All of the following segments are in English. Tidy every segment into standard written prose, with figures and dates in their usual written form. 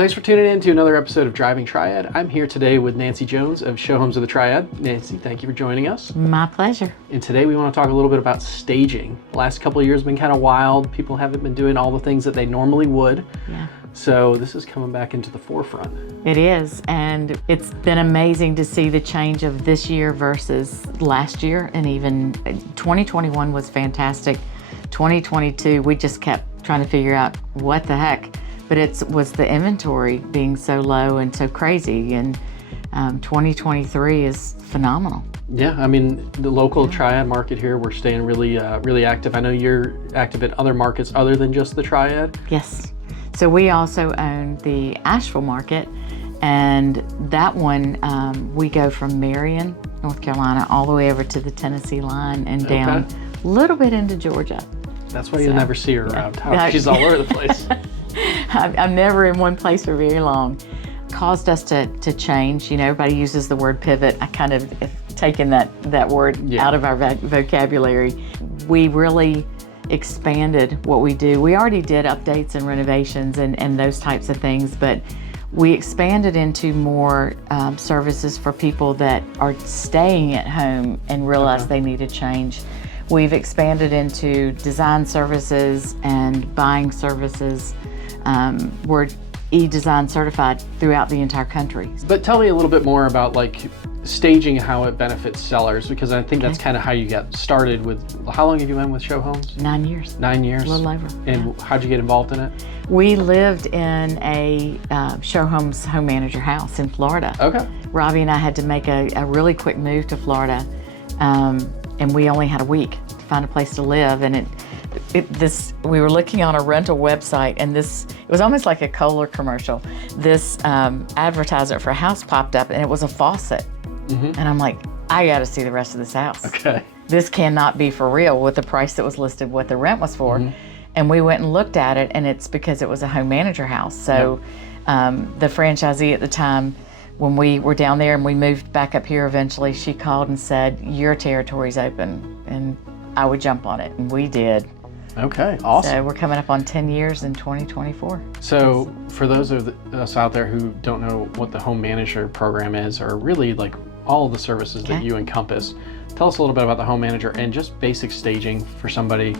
thanks for tuning in to another episode of Driving Triad. I'm here today with Nancy Jones of Showhomes of the Triad. Nancy, thank you for joining us. My pleasure. And today we want to talk a little bit about staging. The last couple of years have been kind of wild. People haven't been doing all the things that they normally would. Yeah. So this is coming back into the forefront. It is, and it's been amazing to see the change of this year versus last year, and even 2021 was fantastic. 2022, we just kept trying to figure out what the heck, but it was the inventory being so low and so crazy, and 2023 is phenomenal. Yeah, I mean, the local Triad market here, we're staying really active. I know you're active in other markets other than just the Triad. Yes. So we also own the Asheville market, and that one, we go from Marion, North Carolina, all the way over to the Tennessee line and down a little bit into Georgia. That's why you'll never see her around town. She's all over the place. I'm never in one place for very long. Caused us to change. You know, everybody uses the word pivot. I kind of have taken that word out of our vocabulary. We really expanded what we do. We already did updates and renovations and those types of things, but we expanded into more services for people that are staying at home and realize they need a change. We've expanded into design services and buying services. We're e-design certified throughout the entire country. But tell me a little bit more about like staging and how it benefits sellers, because I think that's kind of how you got started with. How long have you been with Showhomes? 9 years. 9 years? A little over. And how'd you get involved in it? We lived in a Showhomes home manager house in Florida. Okay. Robbie and I had to make a really quick move to Florida, and we only had a week to find a place to live. And we were looking on a rental website, and it was almost like a Kohler commercial. This advertisement for a house popped up, and it was a faucet. And I'm like, I got to see the rest of this house. Okay. This cannot be for real with the price that was listed, what the rent was for. And we went and looked at it, and it's because it was a home manager house. So the franchisee at the time, when we were down there and we moved back up here eventually, she called and said, your territory's open, and I would jump on it. And we did. Okay, awesome. So we're coming up on 10 years in 2024. So for those of us out there who don't know what the home manager program is, or really like all of the services that you encompass, tell us a little bit about the home manager and just basic staging for somebody.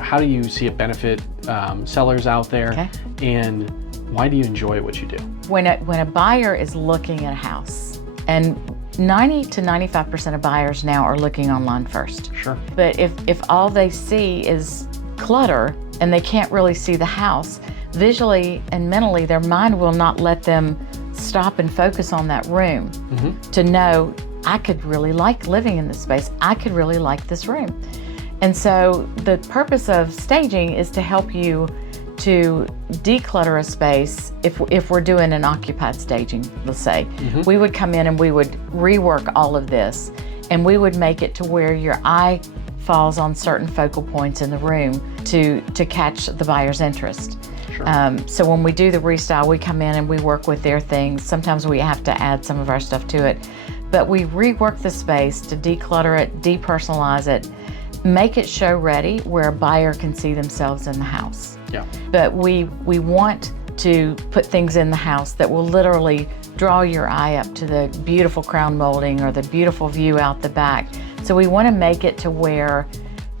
How do you see it benefit sellers out there, and why do you enjoy what you do? When a buyer is looking at a house, and 90 to 95% of buyers now are looking online first. Sure. But if all they see is clutter and they can't really see the house, visually and mentally, their mind will not let them stop and focus on that room to know, I could really like living in this space. I could really like this room. And so the purpose of staging is to help you to declutter a space. If we're doing an occupied staging, let's say, we would come in and we would rework all of this, and we would make it to where your eye falls on certain focal points in the room to catch the buyer's interest. Sure. So when we do the restyle, we come in and we work with their things. Sometimes we have to add some of our stuff to it, but we rework the space to declutter it, depersonalize it, make it show ready where a buyer can see themselves in the house. Yeah. But we want to put things in the house that will literally draw your eye up to the beautiful crown molding or the beautiful view out the back. So we want to make it to where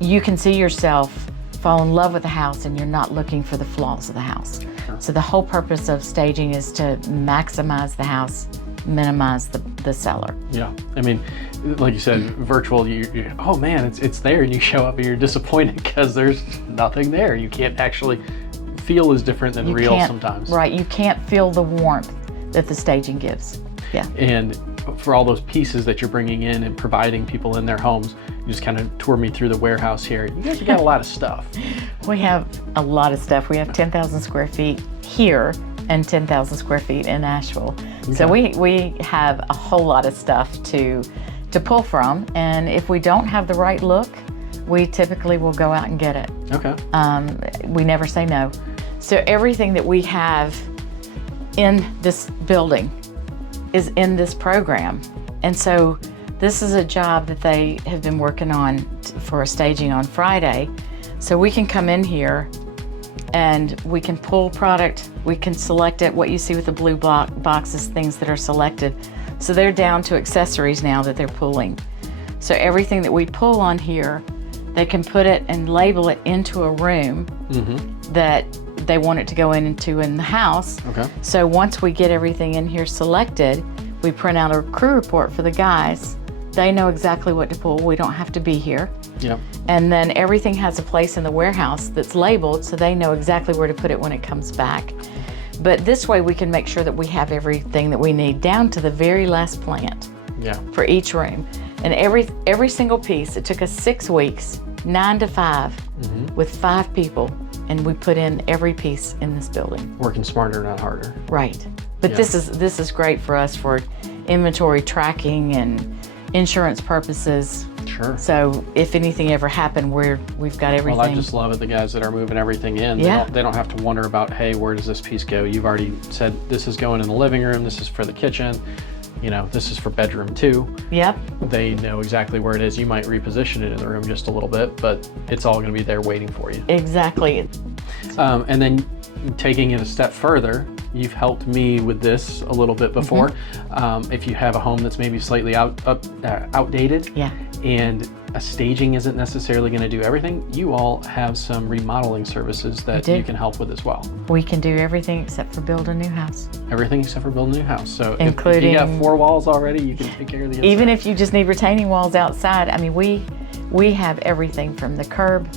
you can see yourself fall in love with the house and you're not looking for the flaws of the house. Sure. So the whole purpose of staging is to maximize the house, minimize the seller. Yeah, I mean, like you said, virtual, you oh man, it's there, and you show up and you're disappointed because there's nothing there. You can't actually feel as different than real sometimes. Right, you can't feel the warmth that the staging gives. Yeah. And for all those pieces that you're bringing in and providing people in their homes, you just kind of toured me through the warehouse here. You guys have got a lot of stuff. We have a lot of stuff. We have 10,000 square feet here and 10,000 square feet in Asheville. Okay. So we have a whole lot of stuff to pull from, and if we don't have the right look, we typically will go out and get it. Okay. We never say no. So everything that we have in this building is in this program. And so this is a job that they have been working on for a staging on Friday. So we can come in here and we can pull product, we can select it. What you see with the blue boxes, things that are selected. So they're down to accessories now that they're pulling. So everything that we pull on here, they can put it and label it into a room that they want it to go into in the house. Okay. So once we get everything in here selected, we print out a crew report for the guys. They know exactly what to pull. We don't have to be here. Yep. And then everything has a place in the warehouse that's labeled, so they know exactly where to put it when it comes back. But this way we can make sure that we have everything that we need down to the very last plant for each room. And every single piece, it took us 6 weeks, 9 to 5, with 5 people, and we put in every piece in this building. Working smarter, not harder. Right. But this is great for us for inventory tracking and insurance purposes. Sure. So if anything ever happened, we've got everything. Well, I just love it. The guys that are moving everything in, they don't have to wonder about, hey, where does this piece go? You've already said this is going in the living room, this is for the kitchen, you know, this is for bedroom 2. Yep. They know exactly where it is. You might reposition it in the room just a little bit, but it's all going to be there waiting for you. Exactly. And then taking it a step further, you've helped me with this a little bit before. If you have a home that's maybe slightly outdated, and a staging isn't necessarily going to do everything, you all have some remodeling services that you can help with as well. We can do everything except for build a new house. Everything except for build a new house. So including, if you got 4 walls already, you can take care of the inside. Even if you just need retaining walls outside, I mean, we have everything from the curb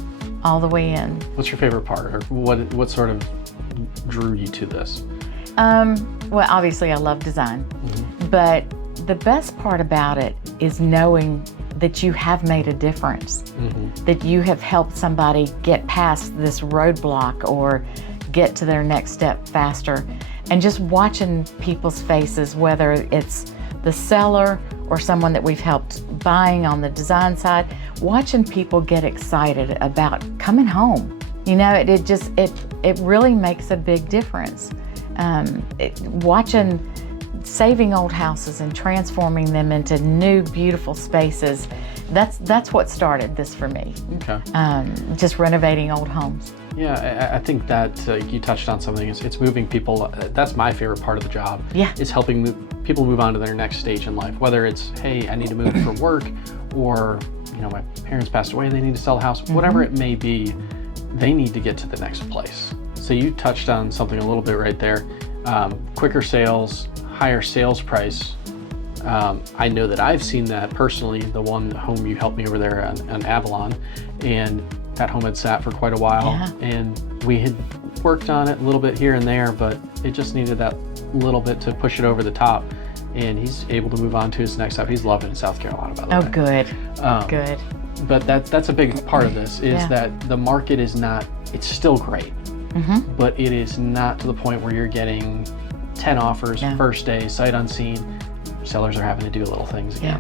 all the way in. What's your favorite part, or what sort of drew you to this? Well, obviously I love design, but the best part about it is knowing that you have made a difference, that you have helped somebody get past this roadblock or get to their next step faster. And just watching people's faces, whether it's the seller or someone that we've helped buying on the design side, watching people get excited about coming home. You know, it really makes a big difference. Watching saving old houses and transforming them into new, beautiful spaces. That's what started this for me. Okay. Just renovating old homes. Yeah, I think that you touched on something. It's moving people. That's my favorite part of the job. Yeah. Is helping people move on to their next stage in life. Whether it's, hey, I need to move for work, or, you know, my parents passed away, they need to sell the house. Whatever it may be, they need to get to the next place. So you touched on something a little bit right there. Quicker sales, higher sales price. I know that I've seen that personally, the home you helped me over there on Avalon, and that home had sat for quite a while, and we had worked on it a little bit here and there, but it just needed that little bit to push it over the top, and he's able to move on to his next step. He's loving it in South Carolina, by the way. Oh, good, good. But that's a big part of this, is that the market is not, it's still great, but it is not to the point where you're getting 10 offers first day, sight unseen. Sellers are having to do little things again.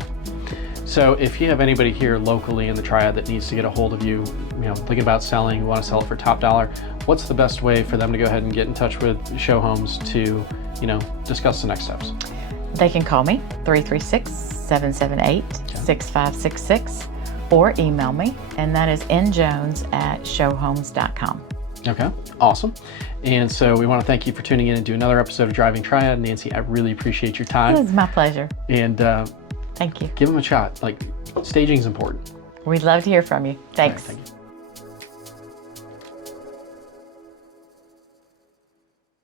So if you have anybody here locally in the Triad that needs to get a hold of you, thinking about selling, want to sell it for top dollar, what's the best way for them to go ahead and get in touch with Showhomes to, discuss the next steps? They can call me, 336-778-6566, or email me, and that is njones@showhomes.com. Okay, awesome. And so we want to thank you for tuning in and do another episode of Driving Triad. Nancy, I really appreciate your time. It's my pleasure. And thank you. Give them a shot. Like, staging's important. We'd love to hear from you. Thanks. All right, thank you.